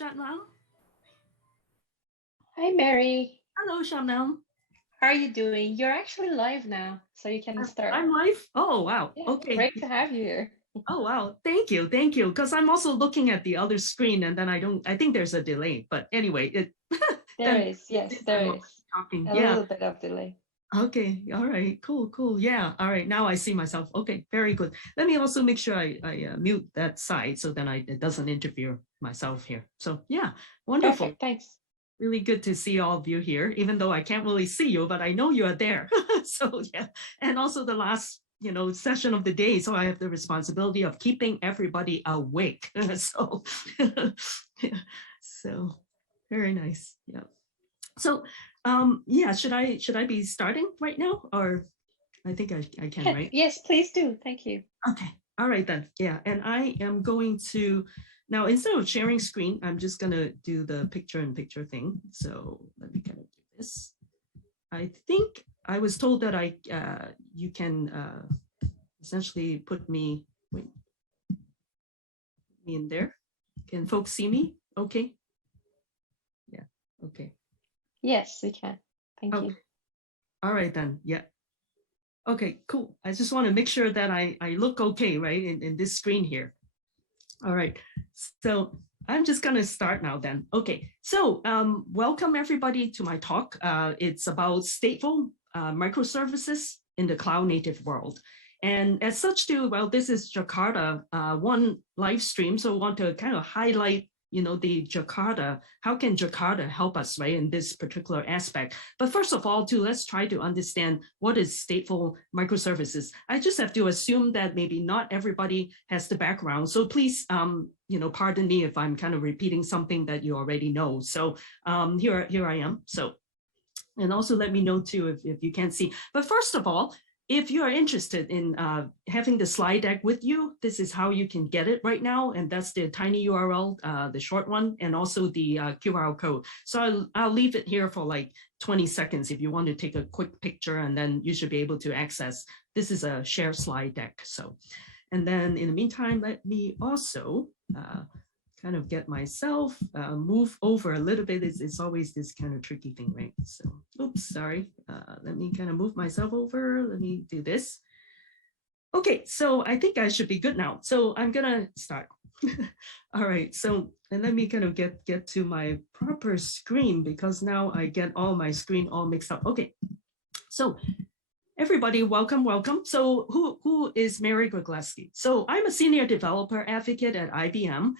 Shamnam. Hi, Mary. Hello, Shamnam. How are you doing? You're actually live now, so you can start. I'm live. Oh, wow. Yeah, Okay. great to have you here. Oh, wow. Thank you. Thank you. Because I'm also looking at the other screen and then I think there's a delay. But anyway, There then is, yes, I'm there is talking. a Yeah. little bit of delay. Okay. All right. Cool. Cool. Yeah. All right. Now I see myself. Okay. Very good. Let me also make sure I mute that side so then it doesn't interfere myself here. So yeah, wonderful. Perfect, thanks. Really good to see all of you here, even though I can't really see you, but I know you are there. So yeah, and also the last session of the day, so I have the responsibility of keeping everybody awake. So yeah. So very nice. Yeah. So yeah, should I be starting right now, or I think I can, right? Yes, please do. Thank you. Okay. All right then. Yeah, and I am going to now, instead of sharing screen, I'm just going to do the picture-in-picture thing. So let me kind of do this. I think I was told that you can essentially put me in there. Can folks see me? Okay. Yeah. Okay. Yes, we can. Thank you. All right then. Yeah. Okay, cool. I just want to make sure that I look okay, right, in this screen here. All right. So I'm just going to start now then. Okay, so welcome everybody to my talk. It's about stateful microservices in the cloud native world. And as such too, well, this is JakartaOne live stream. So I want to kind of highlight the Jakarta, how can Jakarta help us, right, in this particular aspect? But first of all, too, let's try to understand what is stateful microservices. I just have to assume that maybe not everybody has the background. So please, pardon me if I'm kind of repeating something that you already know. So here I am. So, and also let me know too if you can't see. But first of all, if you are interested in having the slide deck with you, this is how you can get it right now. And that's the tiny URL, the short one, and also the QR code. So I'll leave it here for like 20 seconds if you want to take a quick picture, and then you should be able to access. This is a share slide deck. So, and then in the meantime, let me also kind of get myself move over a little bit. It's always this kind of tricky thing, right? So, oops, sorry. Let me kind of move myself over. Let me do this. Okay, so I think I should be good now. So I'm gonna start. All right, so, and let me kind of get to my proper screen because now I get all my screen all mixed up. Okay, so everybody, welcome, welcome. So who is Mary Grigleski? So I'm a senior developer advocate at IBM.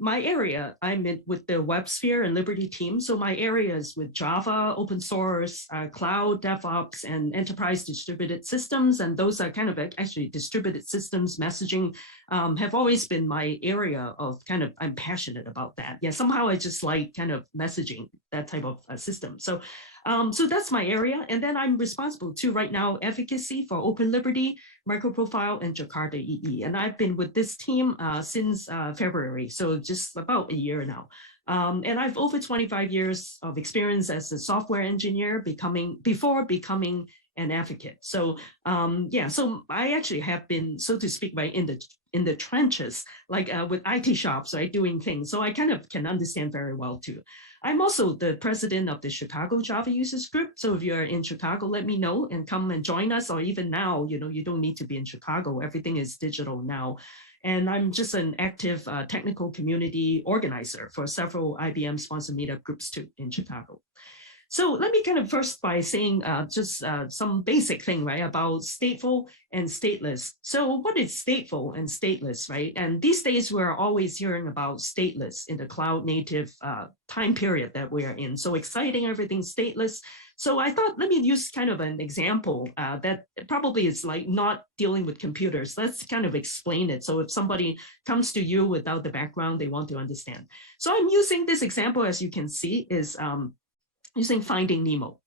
My area, I'm with the WebSphere and Liberty team. So my area is with Java, open source, cloud, DevOps, and enterprise distributed systems. And those are kind of actually distributed systems messaging have always been my area of kind of, I'm passionate about that. Yeah, somehow I just like kind of messaging, that type of system. So that's my area. And then I'm responsible too right now advocacy for Open Liberty, Microprofile, and Jakarta EE. And I've been with this team since February, so just about a year now. And I've over 25 years of experience as a software engineer before becoming an advocate. So yeah, so I actually have been, so to speak, right in the trenches, like with IT shops, right, doing things. So I kind of can understand very well too. I'm also the president of the Chicago Java Users Group. So if you're in Chicago, let me know and come and join us. Or even now, you don't need to be in Chicago. Everything is digital now. And I'm just an active technical community organizer for several IBM sponsored meetup groups too in Chicago. So let me kind of first by saying just some basic thing, right, about stateful and stateless. So what is stateful and stateless, right? And these days we're always hearing about stateless in the cloud native time period that we are in. So exciting, everything stateless. So I thought, let me use kind of an example that probably is like not dealing with computers. Let's kind of explain it. So if somebody comes to you without the background, they want to understand. So I'm using this example, as you can see, is using Finding Nemo.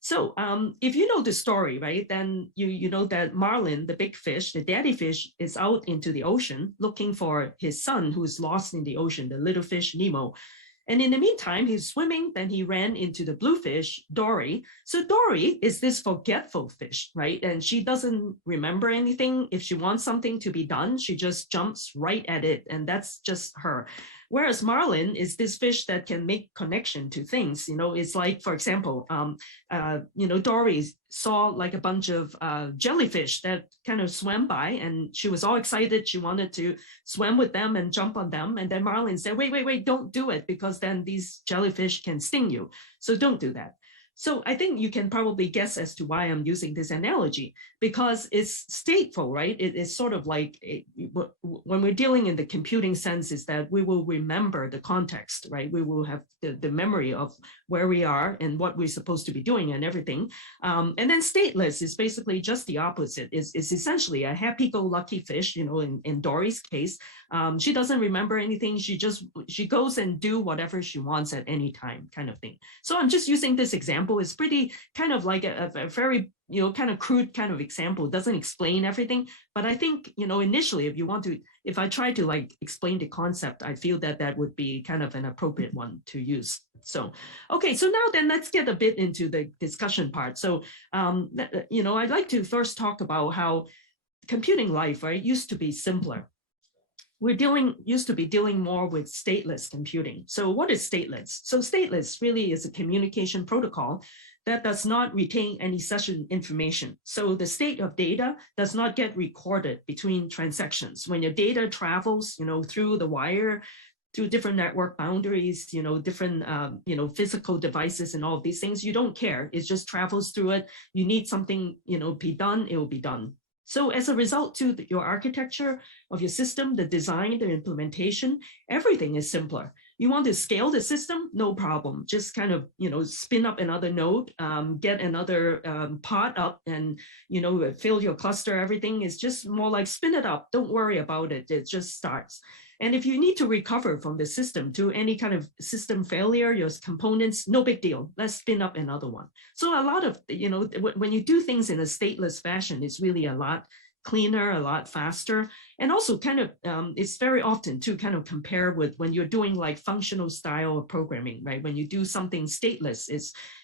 So if you know the story, right, then you know that Marlin, the big fish, the daddy fish, is out into the ocean looking for his son who's lost in the ocean, the little fish Nemo. And in the meantime, he's swimming, then he ran into the blue fish, Dory. So Dory is this forgetful fish, right? And she doesn't remember anything. If she wants something to be done, she just jumps right at it. And that's just her. Whereas marlin is this fish that can make connection to things. It's like, for example, Dory saw like a bunch of jellyfish that kind of swam by, and she was all excited. She wanted to swim with them and jump on them. And then marlin said, wait, don't do it, because then these jellyfish can sting you. So don't do that. So I think you can probably guess as to why I'm using this analogy, because it's stateful, right? It's sort of like when we're dealing in the computing sense, is that we will remember the context, right? We will have the memory of where we are and what we're supposed to be doing and everything. And then stateless is basically just the opposite. It's essentially a happy-go-lucky fish, in Dory's case. She doesn't remember anything. She goes and do whatever she wants at any time, kind of thing. So I'm just using this example. It's pretty kind of like a very, kind of crude kind of example. It doesn't explain everything, but I think, initially, if I try to like explain the concept, I feel that would be kind of an appropriate one to use. So, okay, so now then let's get a bit into the discussion part. So, I'd like to first talk about how computing life, right, used to be simpler. Used to be dealing more with stateless computing. So what is stateless? So stateless really is a communication protocol that does not retain any session information. So the state of data does not get recorded between transactions. When your data travels, through the wire, through different network boundaries, different, physical devices and all of these things, you don't care. It just travels through it. You need something, be done, it will be done. So as a result to your architecture of your system, the design, the implementation, everything is simpler. You want to scale the system? No problem. Just kind of, spin up another node, get another pod up and, fill your cluster. Everything is just more like spin it up. Don't worry about it. It just starts. And if you need to recover from the system to any kind of system failure, your components, no big deal. Let's spin up another one. So a lot of, when you do things in a stateless fashion, it's really a lot cleaner, a lot faster. And also kind of, it's very often to kind of compare with when you're doing like functional style of programming, right? When you do something stateless,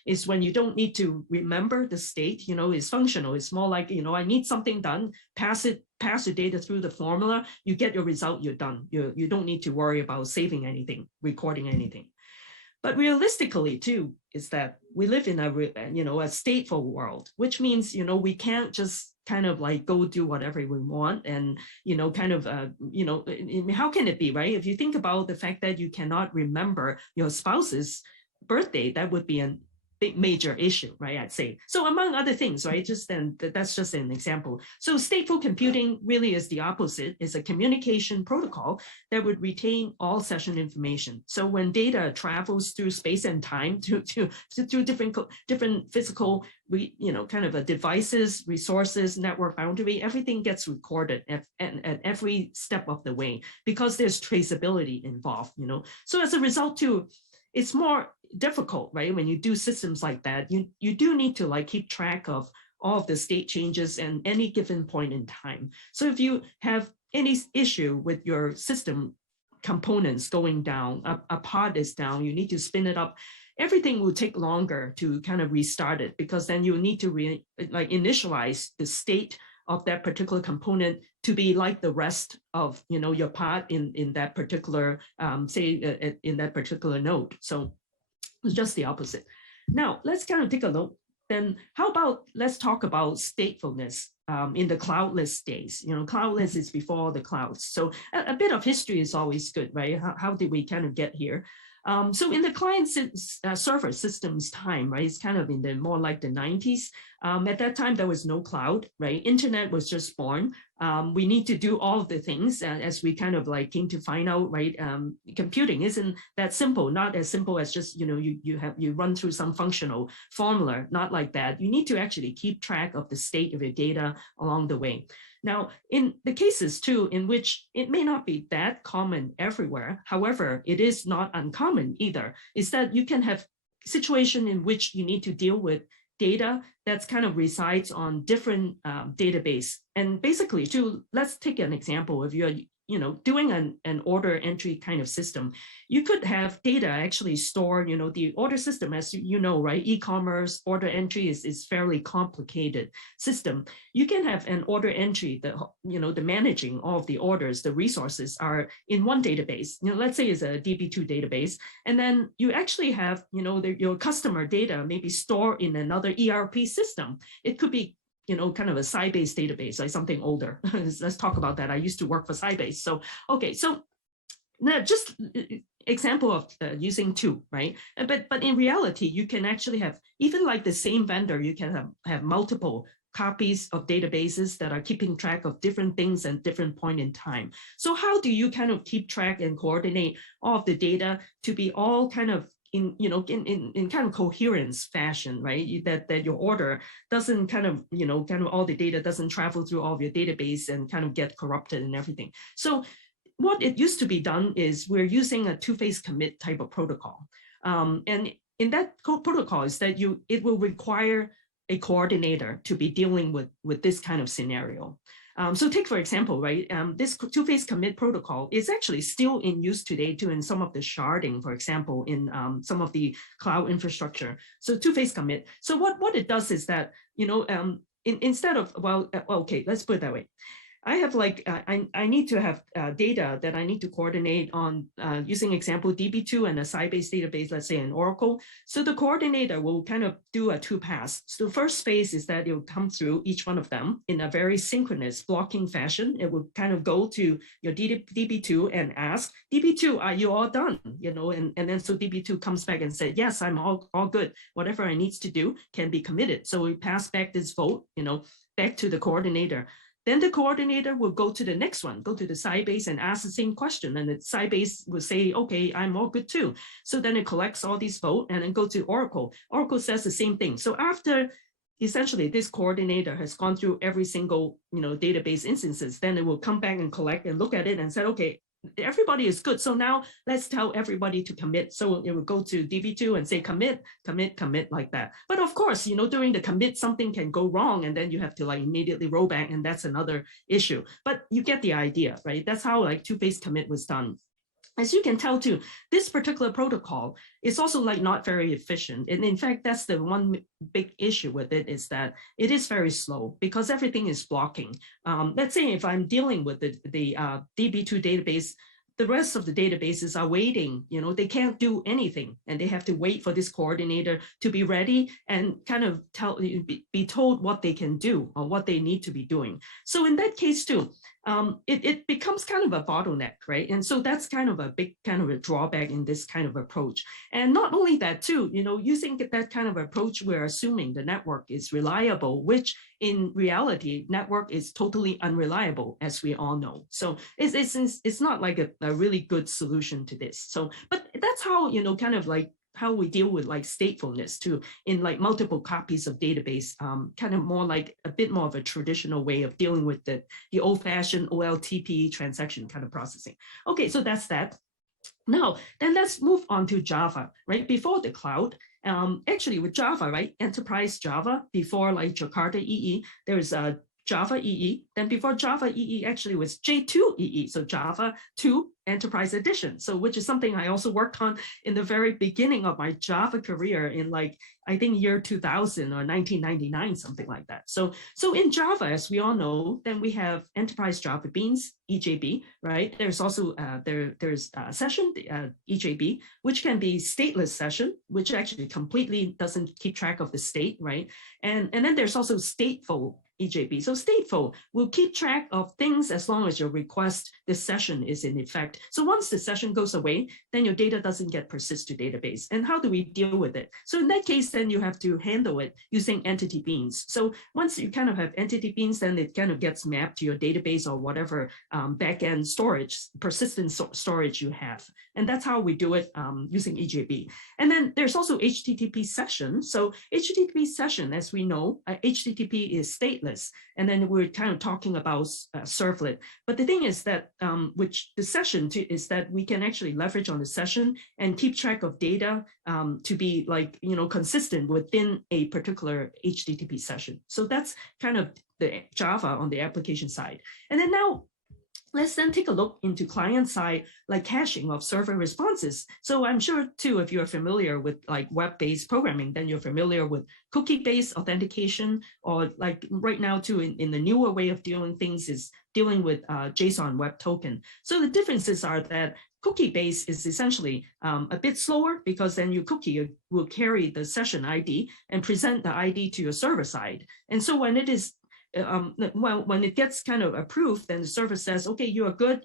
is when you don't need to remember the state, it's functional. It's more like, I need something done, pass the data through the formula, you get your result, you're done. You don't need to worry about saving anything, recording anything. But realistically too, is that we live in a stateful world, which means, we can't just kind of like go do whatever we want and, how can it be, right? If you think about the fact that you cannot remember your spouse's birthday, that would be a big major issue, right? I'd say. So among other things, right? That's just an example. So stateful computing really is the opposite. It's a communication protocol that would retain all session information. So when data travels through space and time through different physical, kind of devices, resources, network boundary, everything gets recorded at every step of the way because there's traceability involved, So as a result too, it's more difficult, right? When you do systems like that, you do need to like keep track of all of the state changes at any given point in time. So if you have any issue with your system components going down, a pod is down, you need to spin it up, everything will take longer to kind of restart it because then you need to initialize the state of that particular component to be like the rest of your pod in that particular in that particular node. So it's just the opposite. Now let's kind of take a look. Then how about let's talk about statefulness in the cloudless days. Cloudless is before the clouds. So a bit of history is always good, right? How did we kind of get here? So in the client server systems time, right, it's kind of in the more like the 90s. At that time, there was no cloud, right? Internet was just born. We need to do all of the things as we kind of like came to find out, right? Computing isn't that simple, not as simple as just, you run through some functional formula, not like that. You need to actually keep track of the state of your data along the way. Now, in the cases too, in which it may not be that common everywhere, however, it is not uncommon either, is that you can have situation in which you need to deal with data that's kind of resides on different database. And basically too, let's take an example. If you're doing an order entry kind of system, you could have data actually stored, the order system, as you know, right? E-commerce order entry is fairly complicated system. You can have an order entry, the managing all of the orders, the resources are in one database. Let's say it's a DB2 database, and then you actually have, your customer data maybe stored in another ERP system. It could be kind of a Sybase database, like something older. Let's talk about that. I used to work for Sybase. So, okay, so now just example of using two, right? But in reality, you can actually have, even like the same vendor, you can have multiple copies of databases that are keeping track of different things at different point in time. So how do you kind of keep track and coordinate all of the data to be all kind of in kind of coherence fashion, right? That your order doesn't kind of all the data doesn't travel through all of your database and kind of get corrupted and everything. So what it used to be done is we're using a two-phase commit type of protocol. And in that protocol is that it will require a coordinator to be dealing with this kind of scenario. So take, for example, right, this two-phase commit protocol is actually still in use today too in some of the sharding, for example, in some of the cloud infrastructure. So two-phase commit. So what it does is that, instead of, okay, let's put it that way. I have like, I need to have data that I need to coordinate on using example DB2 and a Sybase database, let's say in Oracle. So the coordinator will kind of do a two-pass. So the first phase is that it will come through each one of them in a very synchronous blocking fashion. It will kind of go to your DB2 and ask, DB2, are you all done? And then so DB2 comes back and says, yes, I'm all good. Whatever I needs to do can be committed. So we pass back this vote, back to the coordinator. Then the coordinator will go to the next one, go to the Sybase and ask the same question. And the Sybase will say, okay, I'm all good too. So then it collects all these votes and then go to Oracle. Oracle says the same thing. So after essentially this coordinator has gone through every single, database instances, then it will come back and collect and look at it and say, okay, everybody is good. So now let's tell everybody to commit. So it will go to DB2 and say commit, commit, commit like that. But of course, during the commit, something can go wrong and then you have to like immediately roll back and that's another issue. But you get the idea, right? That's how like two-phase commit was done. As you can tell too, this particular protocol is also like not very efficient. And in fact, that's the one big issue with it is that it is very slow because everything is blocking. Let's say if I'm dealing with the DB2 database, the rest of the databases are waiting, they can't do anything and they have to wait for this coordinator to be ready and kind of be told what they can do or what they need to be doing. So in that case too, it becomes kind of a bottleneck, right? And so that's kind of a big kind of a drawback in this kind of approach. And not only that too, using that kind of approach, we're assuming the network is reliable, which in reality, network is totally unreliable, as we all know. So it's not like a really good solution to this. So, but that's how, kind of like how we deal with like statefulness too, in like multiple copies of database, kind of more like a bit more of a traditional way of dealing with the old-fashioned OLTP transaction kind of processing. Okay, so that's that. Now, then let's move on to Java, right? Before the cloud, actually with Java, right? Enterprise Java, before like Jakarta EE, there's a Java EE. Then before Java EE actually was J2 EE, so Java 2 Enterprise Edition. So which is something I also worked on in the very beginning of my Java career in like, I think year 2000 or 1999, something like that. So in Java, as we all know, then we have Enterprise Java Beans, EJB, right? There's also, there's session, EJB, which can be stateless session, which actually completely doesn't keep track of the state, right? And then there's also stateful EJB. So stateful will keep track of things as long as your request, this session is in effect. So once the session goes away, then your data doesn't get persist to database. And how do we deal with it? So in that case, then you have to handle it using entity beans. So once you kind of have entity beans, then it kind of gets mapped to your database or whatever backend storage, persistent storage you have. And that's how we do it using EJB. And then there's also HTTP session. So HTTP session, as we know, HTTP is stateless. And then we're kind of talking about servlet. But the thing is that, which the session is that we can actually leverage on the session and keep track of data to be like, consistent within a particular HTTP session. So that's kind of the Java on the application side. And then now, let's then take a look into client side, like caching of server responses. So I'm sure too, if you're familiar with like web-based programming, then you're familiar with cookie-based authentication, or like right now too, in the newer way of doing things is dealing with JSON web token. So the differences are that cookie-based is essentially a bit slower, because then your cookie will carry the session ID and present the ID to your server side. And so when it is well, when it gets kind of approved, then the server says, okay, you are good,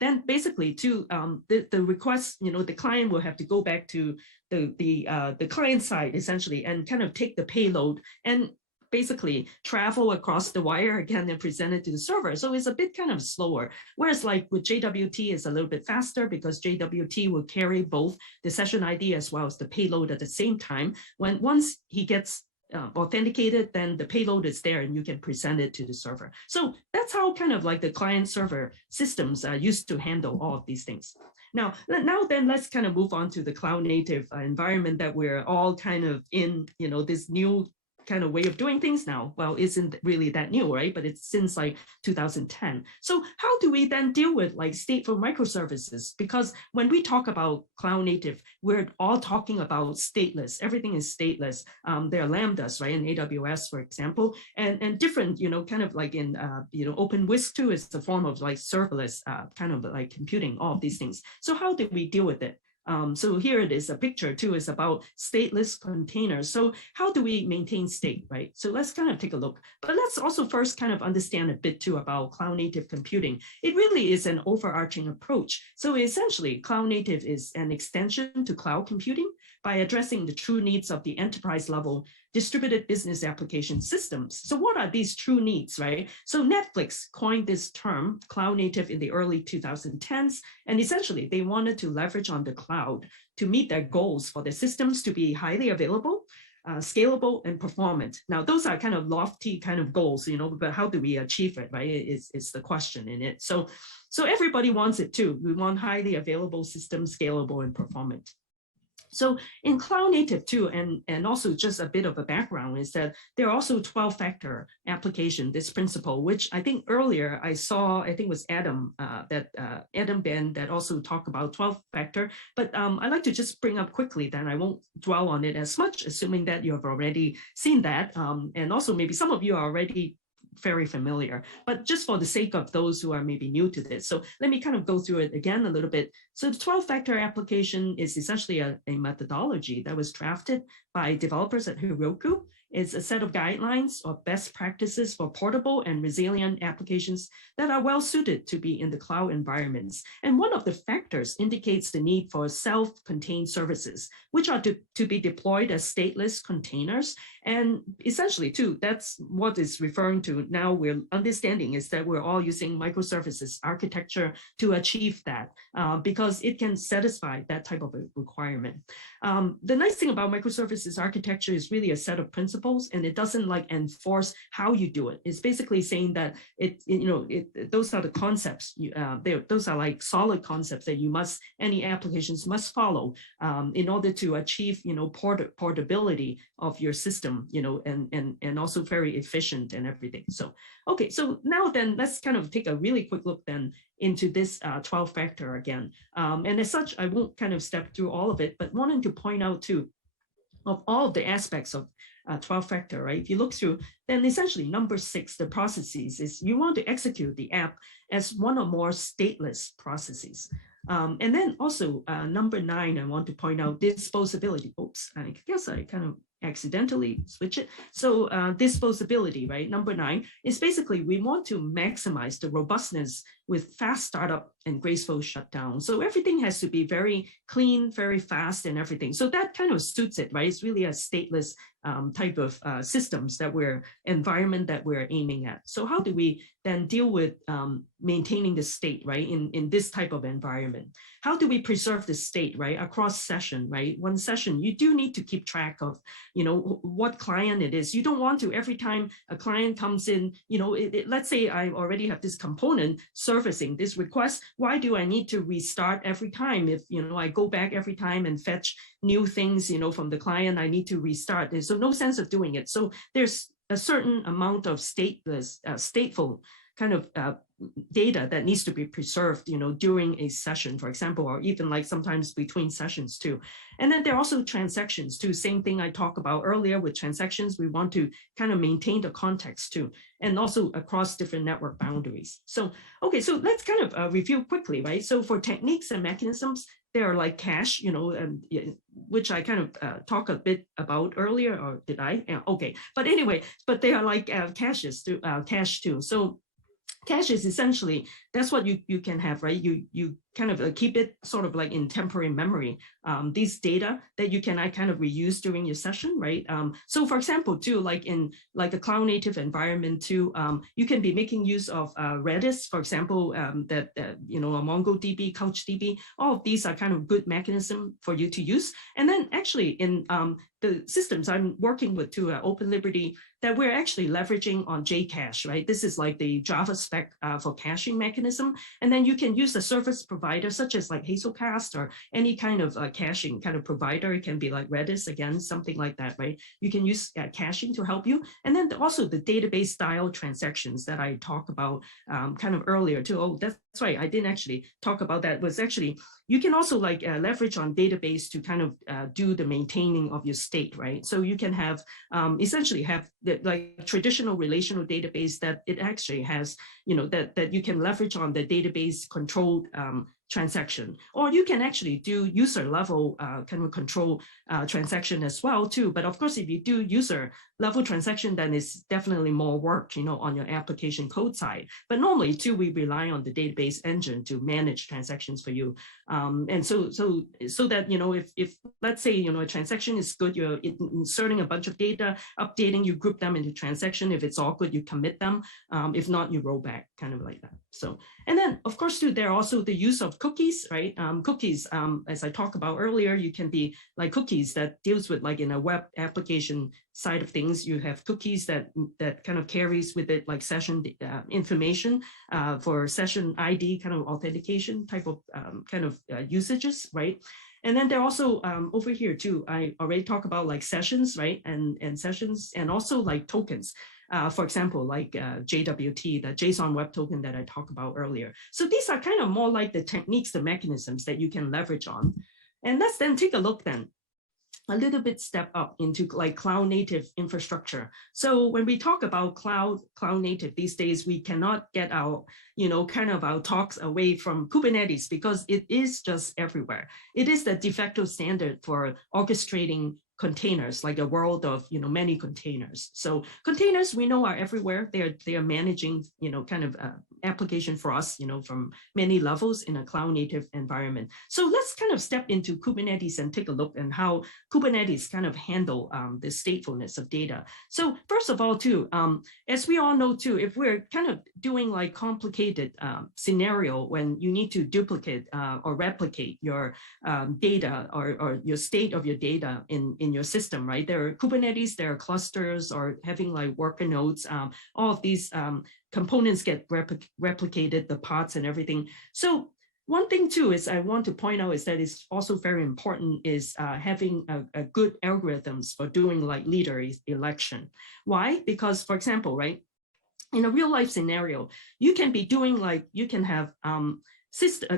then basically to the request, the client will have to go back to the client side essentially and kind of take the payload and basically travel across the wire again and present it to the server. So it's a bit kind of slower. Whereas like with JWT is a little bit faster, because JWT will carry both the session ID as well as the payload at the same time. Once he gets authenticated, then the payload is there and you can present it to the server. So that's how kind of like the client server systems used to handle all of these things. Now then let's kind of move on to the cloud native environment that we're all kind of in, this new kind of way of doing things now. Well, isn't really that new, right? But it's since like 2010. So how do we then deal with like stateful microservices? Because when we talk about cloud native, we're all talking about stateless. Everything is stateless. There are lambdas, right? In AWS, for example, and different, kind of like in, OpenWhisk too is the form of like serverless kind of like computing, all of these things. So how do we deal with it? So here it is, a picture too, is about stateless containers. So how do we maintain state, right? So let's kind of take a look. But let's also first kind of understand a bit too about cloud native computing. It really is an overarching approach. So essentially, cloud native is an extension to cloud computing by addressing the true needs of the enterprise level distributed business application systems. So what are these true needs, right? So Netflix coined this term, cloud native, in the early 2010s, and essentially they wanted to leverage on the cloud to meet their goals for their systems to be highly available, scalable, and performant. Now, those are kind of lofty kind of goals, but how do we achieve it, right? Is the question in it. So everybody wants it too. We want highly available systems, scalable, and performant. So in cloud native too, and also just a bit of a background, is that there are also 12-factor application, this principle, which I think earlier I saw, I think it was Adam, Adam Ben that also talked about 12-factor, but I'd like to just bring up quickly, then I won't dwell on it as much, assuming that you have already seen that, and also maybe some of you are already very familiar, but just for the sake of those who are maybe new to this. So let me kind of go through it again a little bit. So the 12-factor application is essentially a methodology that was drafted by developers at Heroku. It's a set of guidelines or best practices for portable and resilient applications that are well suited to be in the cloud environments. And one of the factors indicates the need for self-contained services, which are to be deployed as stateless containers. And essentially too, that's what is referring to now we're understanding, is that we're all using microservices architecture to achieve that, because it can satisfy that type of a requirement. The nice thing about microservices architecture is really a set of principles, and it doesn't like enforce how you do it. It's basically saying that those are the concepts. Those are like solid concepts that any applications must follow in order to achieve, portability of your system, and also very efficient and everything. So, okay, so now then let's kind of take a really quick look then into this 12-factor again. And as such, I won't kind of step through all of it, but wanting to point out too, of all of the aspects of 12-factor, right? If you look through, then essentially number 6, the processes, is you want to execute the app as one or more stateless processes. And then also number 9, I want to point out disposability. Oops, I guess I kind of accidentally switch it. So disposability, right? Number 9 is basically we want to maximize the robustness with fast startup and graceful shutdown. So everything has to be very clean, very fast and everything. So that kind of suits it, right? It's really a stateless type of systems environment that we're aiming at. So how do we then deal with maintaining the state, right, in this type of environment? How do we preserve the state, right, across session, right? One session, you do need to keep track of, what client it is. You don't want to, every time a client comes in, let's say I already have this component servicing this request, why do I need to restart every time? If, I go back every time and fetch new things, from the client, I need to restart. So no sense of doing it. So there's a certain amount of stateful kind of data that needs to be preserved, during a session, for example, or even like sometimes between sessions too. And then there are also transactions too. Same thing I talked about earlier with transactions. We want to kind of maintain the context too, and also across different network boundaries. So, okay, so let's kind of review quickly, right? So for techniques and mechanisms, they are like cache, which I kind of talked a bit about earlier, or did I? Yeah, okay, but anyway, but they are like caches too, cache too. So cache is essentially, that's what you can have, right? You kind of keep it sort of like in temporary memory, these data that you can kind of reuse during your session, right? So for example, too, like in like a cloud native environment too, you can be making use of Redis, for example, a MongoDB, CouchDB, all of these are kind of good mechanism for you to use. And then actually in the systems I'm working with too, Open Liberty, that we're actually leveraging on JCache, right? This is like the Java spec for caching mechanism. And then you can use a service provider such as like Hazelcast or any kind of caching kind of provider. It can be like Redis, again, something like that, right? You can use caching to help you. And then also the database style transactions that I talked about kind of earlier too. Oh, that's right. I didn't actually talk about that. Was actually, you can also like leverage on database to kind of do the maintaining of your state, right? So you can have essentially have like traditional relational database that it actually has, that you can leverage on the database controlled transaction, or you can actually do user level kind of control transaction as well too. But of course, if you do user level transaction, then it's definitely more work, on your application code side. But normally too, we rely on the database engine to manage transactions for you. And so that, if let's say, a transaction is good, you're inserting a bunch of data, updating, you group them into transaction. If it's all good, you commit them. If not, you roll back, kind of like that. So, and then of course too, there are also the use of cookies, right? Cookies, as I talked about earlier, you can be like cookies that deals with like in a web application side of things, you have cookies that kind of carries with it like session information for session ID kind of authentication type of usages, right? And then there are also over here too, I already talked about like sessions, right? And sessions, and also like tokens. For example, like JWT, the JSON web token that I talked about earlier. So these are kind of more like the techniques, the mechanisms that you can leverage on. And let's then take a look then a little bit step up into like cloud native infrastructure. So when we talk about cloud native these days, we cannot get our, kind of our talks away from Kubernetes because it is just everywhere. It is the de facto standard for orchestrating containers, like a world of many containers. So containers we know are everywhere. They are managing kind of application for us from many levels in a cloud native environment. So let's kind of step into Kubernetes and take a look at how Kubernetes kind of handle the statefulness of data. So first of all too, as we all know too, if we're kind of doing like complicated scenario when you need to duplicate or replicate your data or your state of your data in your system, right? There are Kubernetes, there are clusters, or having like worker nodes, all of these components get replicated, the pods and everything. So one thing too is I want to point out is that it's also very important is having a good algorithms for doing like leader election. Why? Because for example, right, in a real life scenario, you can be doing like, you can have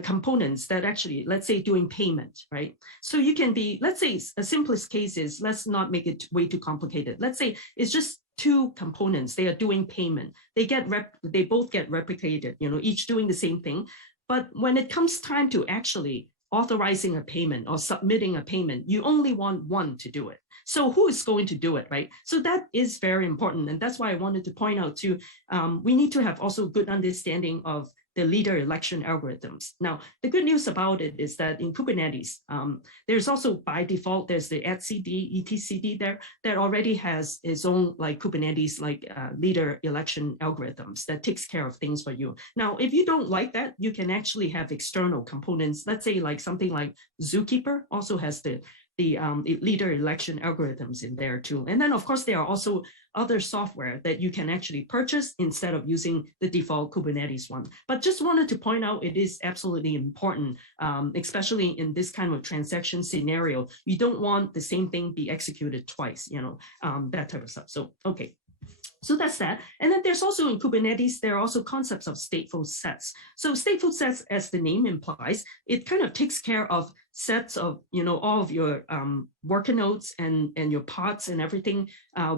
components that actually, let's say doing payment, right? So you can be, let's say a simplest case is, let's not make it way too complicated. Let's say it's just two components, they are doing payment. They both get replicated, each doing the same thing. But when it comes time to actually authorizing a payment or submitting a payment, you only want one to do it. So who is going to do it, right? So that is very important. And that's why I wanted to point out too, we need to have also good understanding of the leader election algorithms. Now, the good news about it is that in Kubernetes, there's also by default, there's the etcd, etcd there that already has its own like Kubernetes like leader election algorithms that takes care of things for you. Now, if you don't like that, you can actually have external components. Let's say like something like Zookeeper also has the leader election algorithms in there too. And then of course, there are also other software that you can actually purchase instead of using the default Kubernetes one. But just wanted to point out it is absolutely important, especially in this kind of transaction scenario. You don't want the same thing be executed twice, that type of stuff. So, okay. So that's that. And then there's also in Kubernetes, there are also concepts of stateful sets. So stateful sets, as the name implies, it kind of takes care of sets of, all of your worker nodes and your pods and everything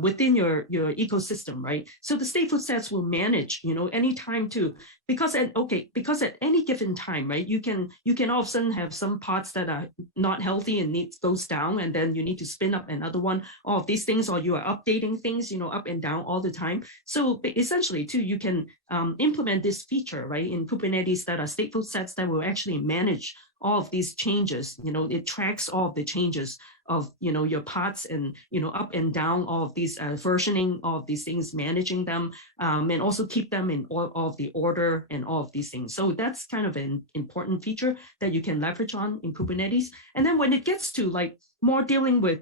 within your ecosystem, right? So the stateful sets will manage, any time to, because at any given time, right, you can all of a sudden have some pods that are not healthy and goes down, and then you need to spin up another one, all of these things, or you are updating things, up and down all the time. So essentially too, you can implement this feature, right, in Kubernetes that are stateful sets that will actually manage all of these changes. It tracks all of the changes of, your pods and, up and down, all of these versioning, all of these things, managing them, and also keep them in all of the order and all of these things. So that's kind of an important feature that you can leverage on in Kubernetes. And then when it gets to like more dealing with,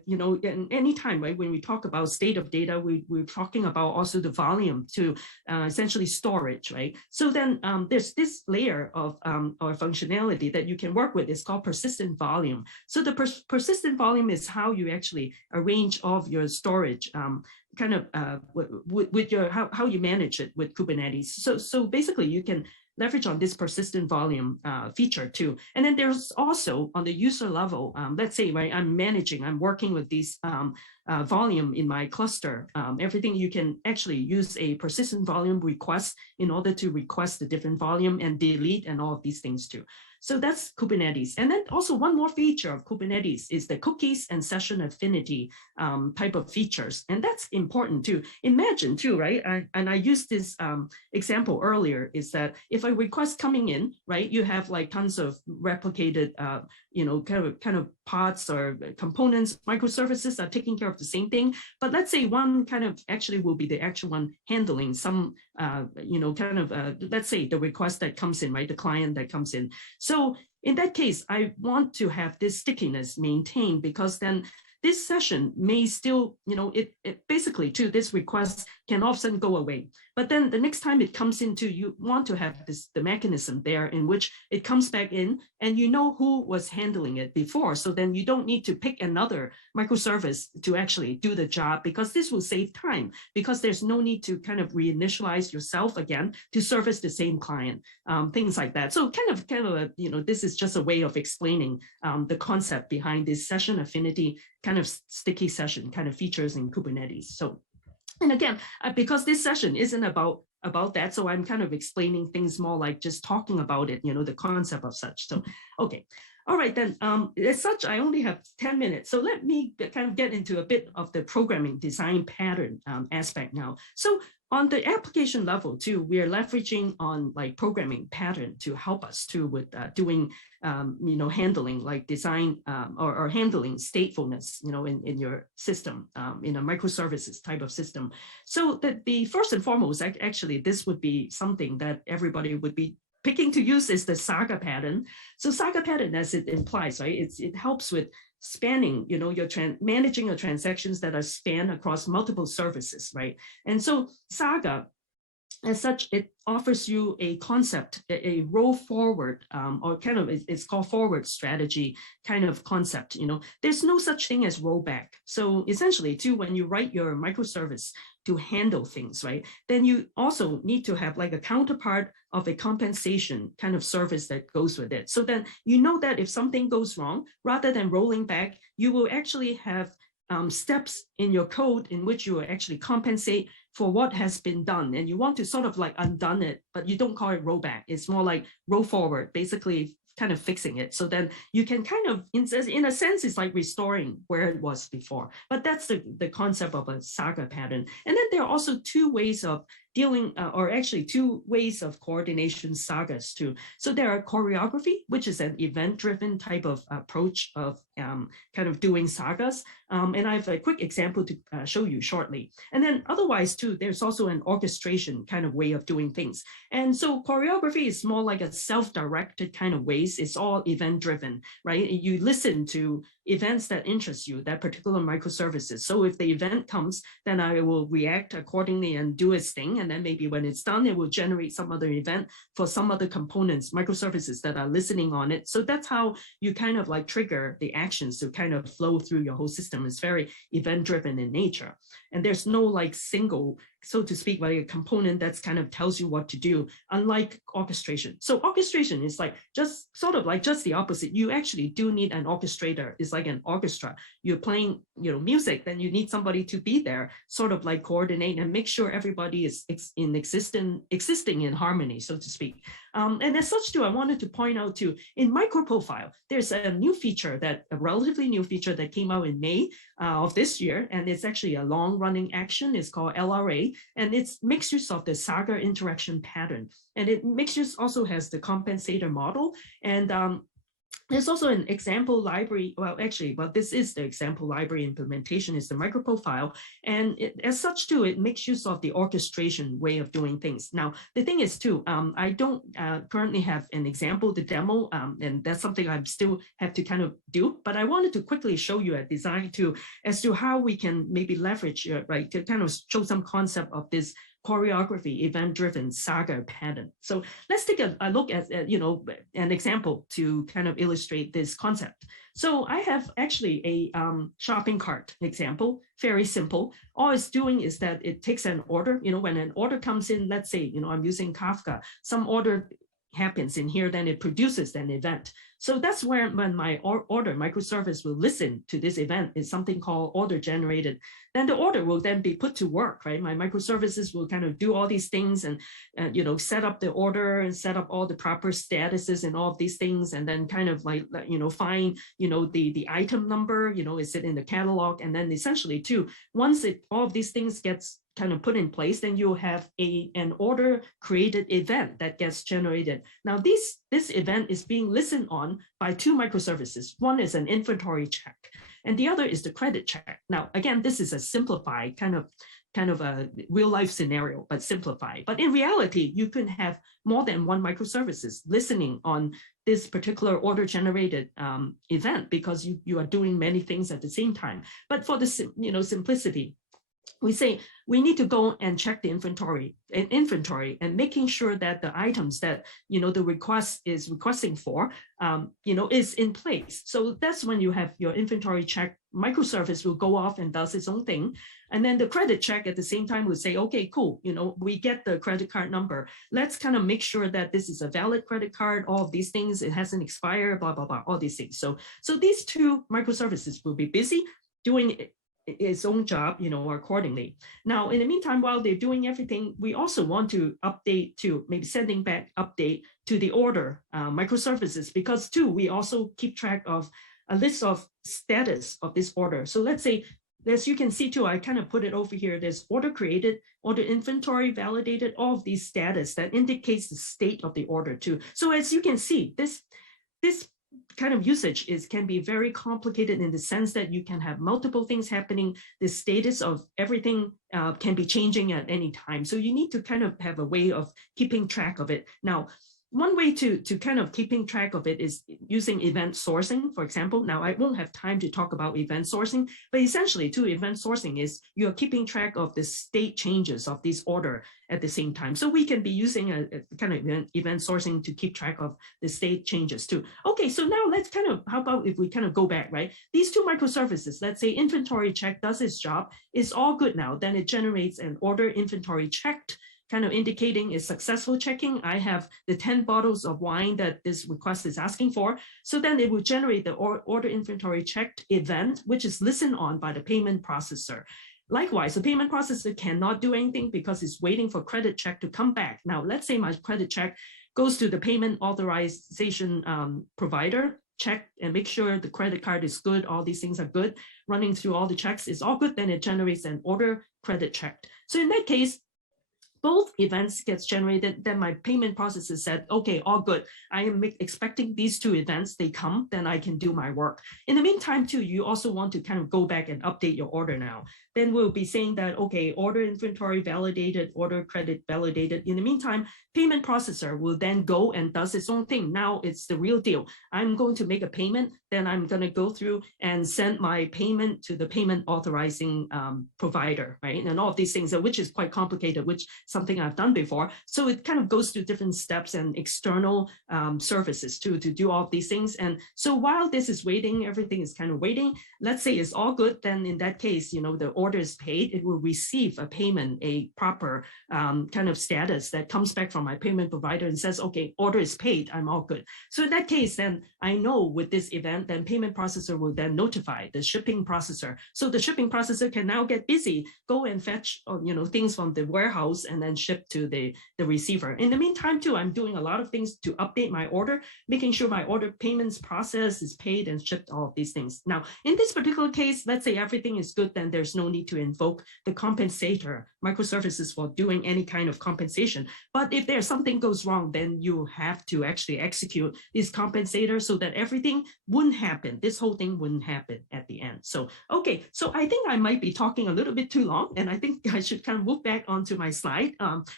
any time, right, when we talk about state of data, we're talking about also the volume to essentially storage, right? So then there's this layer of or functionality that you can work with. It's called persistent volume. So the persistent volume is how you actually arrange all of your storage kind of with your how you manage it with Kubernetes. So basically you can leverage on this persistent volume feature too. And then there's also on the user level, let's say, right, I'm working with these volume in my cluster, everything, you can actually use a persistent volume request in order to request the different volume and delete and all of these things too. So that's Kubernetes. And then also one more feature of Kubernetes is the cookies and session affinity type of features. And that's important too. Imagine too, right? And I used this example earlier, is that if a request coming in, right, you have like tons of replicated, kind of pods or components, microservices are taking care of the same thing. But let's say one kind of actually will be the actual one handling some, let's say the request that comes in, right, the client that comes in. So in that case, I want to have this stickiness maintained, because then this session may still, it basically too, this request can often go away. But then the next time it comes into, you want to have the mechanism there in which it comes back in and you know who was handling it before. So then you don't need to pick another microservice to actually do the job, because this will save time, because there's no need to kind of reinitialize yourself again to service the same client, things like that. So kind of this is just a way of explaining the concept behind this session affinity kind of sticky session kind of features in Kubernetes. So, and again, because this session isn't about that, so I'm kind of explaining things more like just talking about it, the concept of such. So, okay. All right, then, as such, I only have 10 minutes. So let me kind of get into a bit of the programming design pattern aspect now. So on the application level too, we are leveraging on like programming pattern to help us too with doing, handling like design or handling statefulness, in your system, in a microservices type of system. So the first and foremost, actually, this would be something that everybody would be picking to use is the Saga pattern. So Saga pattern, as it implies, right, it helps with spanning, managing your transactions that are spanned across multiple services, right? And so Saga, as such, it offers you a concept, a roll forward, or kind of, it's called forward strategy kind of concept. There's no such thing as rollback. So essentially too, when you write your microservice to handle things, right, then you also need to have like a counterpart of a compensation kind of service that goes with it. So then that if something goes wrong, rather than rolling back, you will actually have steps in your code in which you will actually compensate for what has been done. And you want to sort of like undone it, but you don't call it rollback. It's more like roll forward, basically kind of fixing it. So then you can kind of, in a sense, it's like restoring where it was before. But that's the concept of a Saga pattern. And then there are also two ways of dealing, or actually two ways of coordination sagas too. So there are choreography, which is an event-driven type of approach of kind of doing sagas. And I have a quick example to show you shortly. And then otherwise too, there's also an orchestration kind of way of doing things. And so choreography is more like a self-directed kind of ways. It's all event-driven, right? You listen to events that interest you, that particular microservices. So if the event comes, then I will react accordingly and do its thing. And then maybe when it's done, it will generate some other event for some other components, microservices that are listening on it. So that's how you kind of like trigger the actions to kind of flow through your whole system. It's very event-driven in nature. And there's no like single so to speak, like a component that's kind of tells you what to do, unlike orchestration. So orchestration is like just sort of like just the opposite. You actually do need an orchestrator. It's like an orchestra. You're playing, music, then you need somebody to be there, sort of like coordinate and make sure everybody is existing in harmony, so to speak. And as such too, I wanted to point out too, in microprofile, there's a relatively new feature that came out in May of this year, and it's actually a long-running action. It's called LRA, and it makes use of the Saga interaction pattern, and it makes use also has the compensator model, and there's also an example library. This is the example library implementation, is the microprofile. And as such too, it makes use of the orchestration way of doing things. Now, the thing is too, I don't currently have an example, the demo, and that's something I still have to kind of do. But I wanted to quickly show you a design too, as to how we can maybe leverage, right, to kind of show some concept of this choreography, event-driven Saga pattern. So let's take a look at, an example to kind of illustrate this concept. So I have actually a shopping cart example, very simple. All it's doing is that it takes an order. When an order comes in, let's say, I'm using Kafka, some order happens in here, then it produces an event. So that's where when my order microservice will listen to this event is something called order generated. Then the order will then be put to work, right? My microservices will kind of do all these things and set up the order and set up all the proper statuses and all of these things, and then kind of like, find, the item number, is it in the catalog? And then essentially too, once all of these things gets kind of put in place, then you'll have an order created event that gets generated. Now this event is being listened on by two microservices. One is an inventory check, and the other is the credit check. Now, again, this is a simplified kind of a real life scenario, but simplified. But in reality, you can have more than one microservices listening on this particular order generated event, because you are doing many things at the same time. But for the simplicity, we say we need to go and check the inventory and making sure that the items that the request is requesting for is in place. So that's when you have your inventory check. Microservice will go off and does its own thing, and then the credit check at the same time will say, okay, cool, we get the credit card number. Let's kind of make sure that this is a valid credit card. All of these things, it hasn't expired, blah blah blah, all these things. So these two microservices will be busy doing its own job, accordingly. Now, in the meantime, while they're doing everything, we also want to update to maybe sending back update to the order microservices, because too, we also keep track of a list of status of this order. So let's say, as you can see too, I kind of put it over here. There's order created, order inventory validated, all of these status that indicates the state of the order too. So as you can see, this kind of usage can be very complicated in the sense that you can have multiple things happening. The status of everything can be changing at any time. So you need to kind of have a way of keeping track of it. Now, one way to kind of keeping track of it is using event sourcing, for example. Now, I won't have time to talk about event sourcing, but essentially too, event sourcing is you're keeping track of the state changes of this order at the same time. So we can be using a kind of event sourcing to keep track of the state changes too. Okay, so now let's kind of, how about if we kind of go back, right? These two microservices, let's say inventory check does its job, it's all good now. Then it generates an order inventory checked, kind of indicating is successful checking. I have the 10 bottles of wine that this request is asking for. So then it will generate the order inventory checked event, which is listened on by the payment processor. Likewise, the payment processor cannot do anything because it's waiting for credit check to come back. Now, let's say my credit check goes to the payment authorization provider, check and make sure the credit card is good, all these things are good, running through all the checks is all good, then it generates an order credit check. So in that case, both events gets generated, then my payment processor said, okay, all good. I am expecting these two events, they come, then I can do my work. In the meantime too, you also want to kind of go back and update your order now. Then we'll be saying that, okay, order inventory validated, order credit validated. In the meantime, payment processor will then go and does its own thing. Now it's the real deal. I'm going to make a payment, then I'm going to go through and send my payment to the payment authorizing provider, right? And all of these things, which is quite complicated, which something I've done before. So it kind of goes through different steps and external services to do all of these things. And so while this is waiting, everything is kind of waiting. Let's say it's all good. Then in that case, the order is paid. It will receive a payment, a proper kind of status that comes back from my payment provider and says, okay, order is paid. I'm all good. So in that case, then I know with this event, then payment processor will then notify the shipping processor. So the shipping processor can now get busy, go and fetch things from the warehouse and then ship to the receiver. In the meantime, too, I'm doing a lot of things to update my order, making sure my order payments process is paid and shipped, all of these things. Now, in this particular case, let's say everything is good, then there's no need to invoke the compensator microservices for doing any kind of compensation. But if there's something goes wrong, then you have to actually execute this compensator so that everything wouldn't happen. This whole thing wouldn't happen at the end. So, okay, so I think I might be talking a little bit too long, and I think I should kind of move back onto my slide,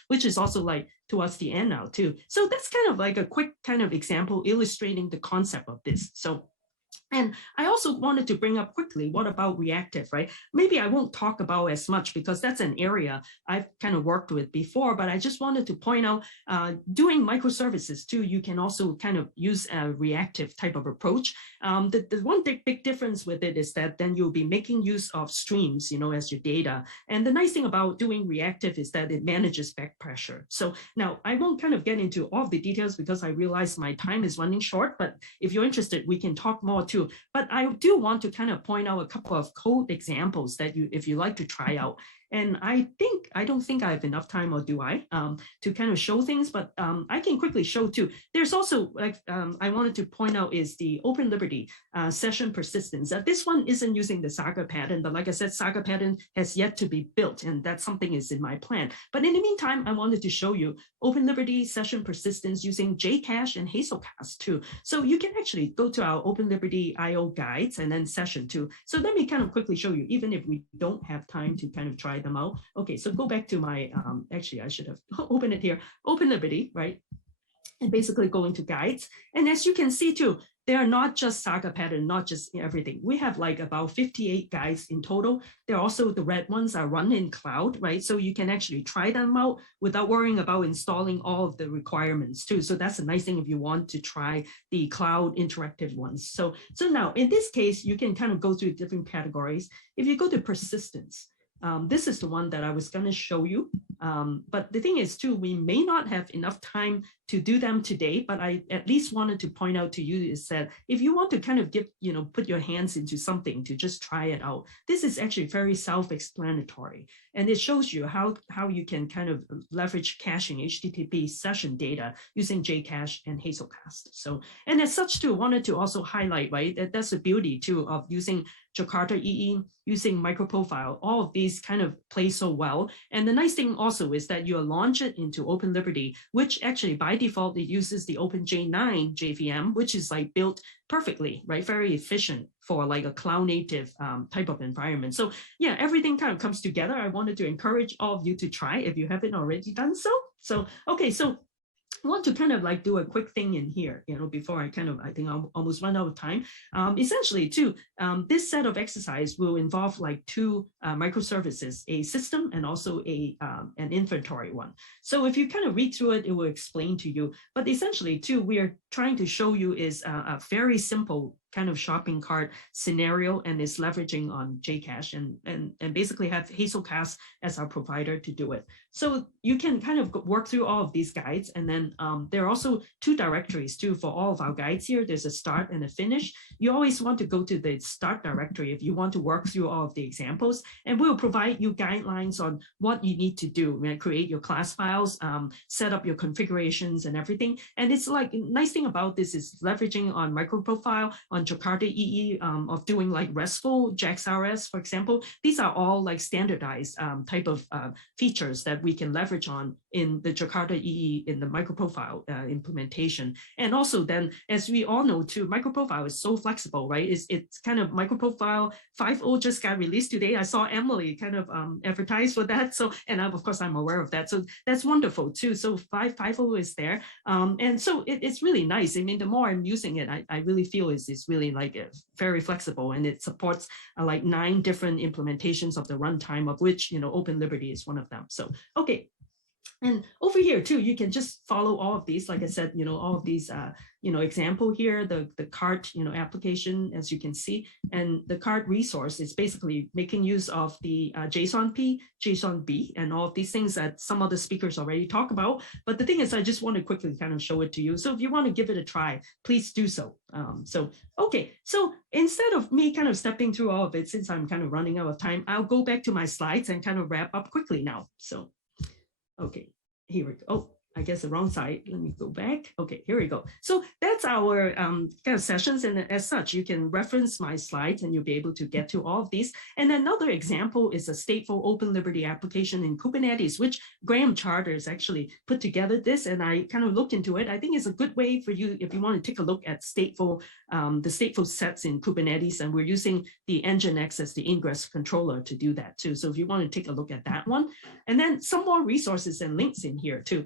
which is also like towards the end now too. So that's kind of like a quick kind of example illustrating the concept of this. So, and I also wanted to bring up quickly, what about reactive, right? Maybe I won't talk about as much because that's an area I've kind of worked with before, but I just wanted to point out doing microservices too, you can also kind of use a reactive type of approach. The one big difference with it is that then you'll be making use of streams, as your data. And the nice thing about doing reactive is that it manages back pressure. So now I won't kind of get into all of the details because I realize my time is running short, but if you're interested, we can talk more too. But I do want to kind of point out a couple of code examples that if you like to try out. And I don't think I have enough time, or do I, to kind of show things, but I can quickly show too. There's also, like, I wanted to point out is the Open Liberty session persistence. This one isn't using the Saga pattern, but like I said, Saga pattern has yet to be built, and that's something is in my plan. But in the meantime, I wanted to show you Open Liberty session persistence using JCache and Hazelcast too. So you can actually go to our Open Liberty IO guides and then session two. So let me kind of quickly show you, even if we don't have time to kind of try them out. Okay, so go back to my, actually I should have opened it here, Open Liberty, right? And basically go into guides. And as you can see too, they are not just Saga pattern, not just everything. We have like about 58 guides in total. They're also, the red ones are run in cloud, right? So you can actually try them out without worrying about installing all of the requirements too. So that's a nice thing if you want to try the cloud interactive ones. So now in this case, you can kind of go through different categories. If you go to persistence, this is the one that I was going to show you. But the thing is too, we may not have enough time to do them today, but I at least wanted to point out to you is that if you want to kind of get, put your hands into something to just try it out, this is actually very self-explanatory. And it shows you how you can kind of leverage caching HTTP session data using JCache and Hazelcast. So, and as such too, wanted to also highlight, right, that's the beauty too of using Jakarta EE, using microprofile, all of these kind of play so well. And the nice thing also is that you launch it into Open Liberty, which actually by default, it uses the OpenJ9 JVM, which is like built perfectly, right? Very efficient for like a cloud native type of environment. So yeah, everything kind of comes together. I wanted to encourage all of you to try if you haven't already done so. So, okay, so I want to kind of like do a quick thing in here, before I think I'll almost run out of time. Essentially too, this set of exercise will involve like two microservices, a system and also an inventory one. So if you kind of read through it, it will explain to you, but essentially too, we are trying to show you is a very simple kind of shopping cart scenario, and is leveraging on JCache and basically have Hazelcast as our provider to do it. So you can kind of work through all of these guides, and then there are also two directories too for all of our guides here. There's a start and a finish. You always want to go to the start directory if you want to work through all of the examples, and we'll provide you guidelines on what you need to do. Create your class files, set up your configurations and everything. And it's like, nice thing about this is leveraging on microprofile, on Jakarta EE, of doing like RESTful, JAX-RS, for example. These are all like standardized type of features that we can leverage on in the Jakarta EE in the microprofile implementation. And also then, as we all know too, microprofile is so flexible, right? It's kind of microprofile 5.0 just got released today. I saw Emily kind of advertise for that. So, and of course I'm aware of that. So that's wonderful too. So 5.0 is there. And so it's really nice. I mean, the more I'm using it, I really feel it's really like very flexible, and it supports like 9 different implementations of the runtime, of which, Open Liberty is one of them. So, okay. And over here too, you can just follow all of these. Like I said, all of these, example here, the cart, application, as you can see, and the cart resource is basically making use of the JSON P, JSON B, and all of these things that some other speakers already talk about. But the thing is, I just want to quickly kind of show it to you. So if you want to give it a try, please do so. Okay, so instead of me kind of stepping through all of it, since I'm kind of running out of time, I'll go back to my slides and kind of wrap up quickly now. So, okay, here we go. Oh, I guess the wrong side. Let me go back. Okay, here we go. So that's our kind of sessions. And as such, you can reference my slides and you'll be able to get to all of these. And another example is a stateful open liberty application in Kubernetes, which Graham Charters actually put together this. And I kind of looked into it. I think it's a good way for you if you want to take a look at stateful, the stateful sets in Kubernetes. And we're using the Nginx as the ingress controller to do that too. So if you want to take a look at that one, and then some more resources and links in here too.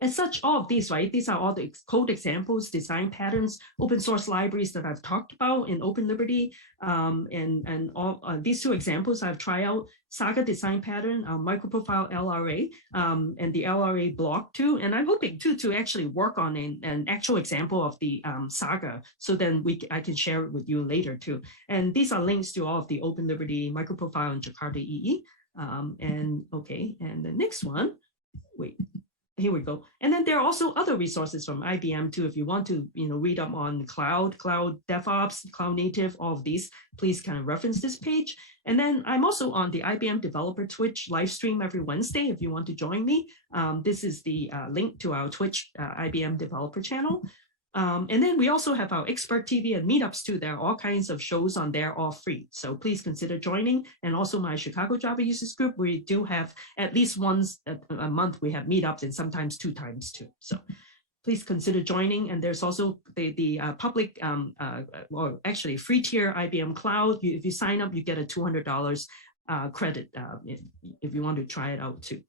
As such, all of these, right? These are all the code examples, design patterns, open source libraries that I've talked about in Open Liberty. And all these two examples I've tried out: Saga design pattern, microprofile LRA, and the LRA block too. And I'm hoping too to actually work on an actual example of the Saga, so then I can share it with you later too. And these are links to all of the Open Liberty microprofile and Jakarta EE. And the next one, wait. Here we go. And then there are also other resources from IBM too. If you want to, read up on cloud DevOps, cloud native, all of these, please kind of reference this page. And then I'm also on the IBM Developer Twitch live stream every Wednesday. If you want to join me, this is the link to our Twitch IBM Developer channel. And then we also have our Expert TV and meetups too. There are all kinds of shows on there, all free. So please consider joining. And also my Chicago Java users group, we do have at least once a month, we have meetups, and sometimes 2 times too. So please consider joining. And there's also the public, or actually free tier IBM Cloud. If you sign up, you get a $200 credit if you want to try it out too.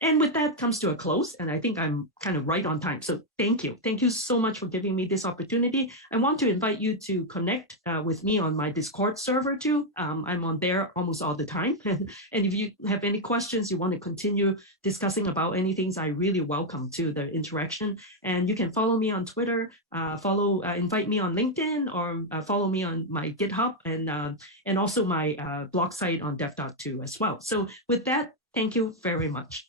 And with that comes to a close, and I think I'm kind of right on time. So thank you. Thank you so much for giving me this opportunity. I want to invite you to connect with me on my Discord server too. I'm on there almost all the time. And if you have any questions, you want to continue discussing about anything, I really welcome to the interaction. And you can follow me on Twitter, invite me on LinkedIn, or follow me on my GitHub, and also my blog site on dev.to as well. So with that, thank you very much.